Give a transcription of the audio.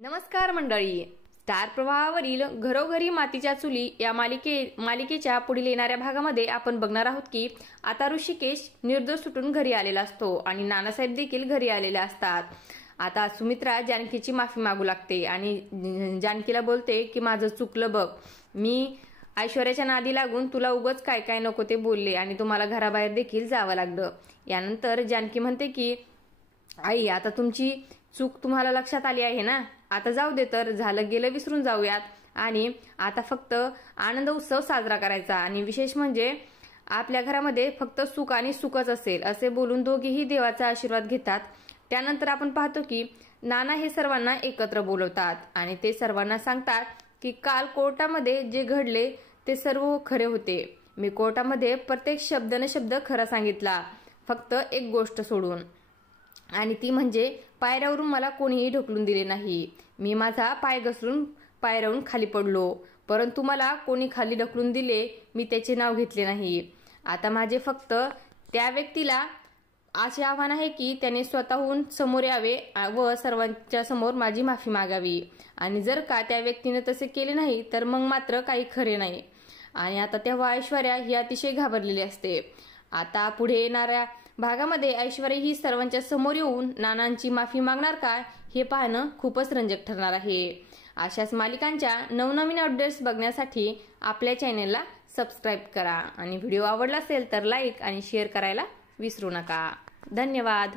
नमस्कार मंडळी, स्टार प्रवाहावरील घरोघरी मातीच्या चुली या मालिकेच्या पुढील येणाऱ्या भागामध्ये आपण बघणार आहोत की आता ऋषिकेश निर्दोष सुटून घरी आलेला असतो आणि नानासाहेब देखील घरी आलेले असतात। आता सुमित्रा जानकीची माफी मागू लागते आणि जानकीला बोलते की माझं चुकलं बघ, मी ऐश्वर्याच्या नादी लागून तुला उगाच काय काय नको ते बोलले आणि तुम्हाला घराबाहेर देखील जावं लागलं। यानंतर जानकी म्हणते की आई, आता तुमची चूक तुम्हाला लक्षात आली आहे ना, आता जाऊ दे, तर झालं गेलं विसरून जाऊयात आणि आता फक्त आनंद उत्सव साजरा करायचा आणि विशेष म्हणजे आपल्या घरामध्ये फक्त सुख आणि सुखच असेल असे बोलून दोघेही देवाचा आशीर्वाद घेतात। त्यानंतर आपण पाहतो की नाना हे सर्वांना एकत्र बोलवतात आणि ते सर्वांना सांगतात की काल कोर्टामध्ये जे घडले ते सर्व खरे होते। मी कोर्टामध्ये प्रत्येक शब्द न शब्द खरा सांगितला, फक्त एक गोष्ट सोडून, आणि ती म्हणजे पायऱ्यावरून मला कोणीही ढकलून दिले नाही। मी माझा पाय घसरून पायऱ्यावरून खाली पडलो, परंतु मला कोणी खाली ढकलून दिले मी त्याचे नाव घेतले नाही। आता माझे फक्त त्या व्यक्तीला असे आव्हान आहे की त्याने स्वतःहून समोर यावे व सर्वांच्या समोर माझी माफी मागावी, आणि जर का त्या व्यक्तीने तसे केले नाही तर मग मात्र काही खरे नाही। आणि आता तेव्हा ऐश्वर्या ही अतिशय घाबरलेली असते। आता पुढे येणाऱ्या भागामध्ये ऐश्वर्या ही सर्वांच्या समोर येऊन नानांची माफी मागणार का हे पाहणं खूपच रंजक ठरणार आहे। अशाच मालिकांच्या नवनवीन अपडेट्स बघण्यासाठी आपल्या चॅनेलला सबस्क्राईब करा आणि व्हिडिओ आवडला असेल तर लाईक आणि शेअर करायला विसरू नका। धन्यवाद।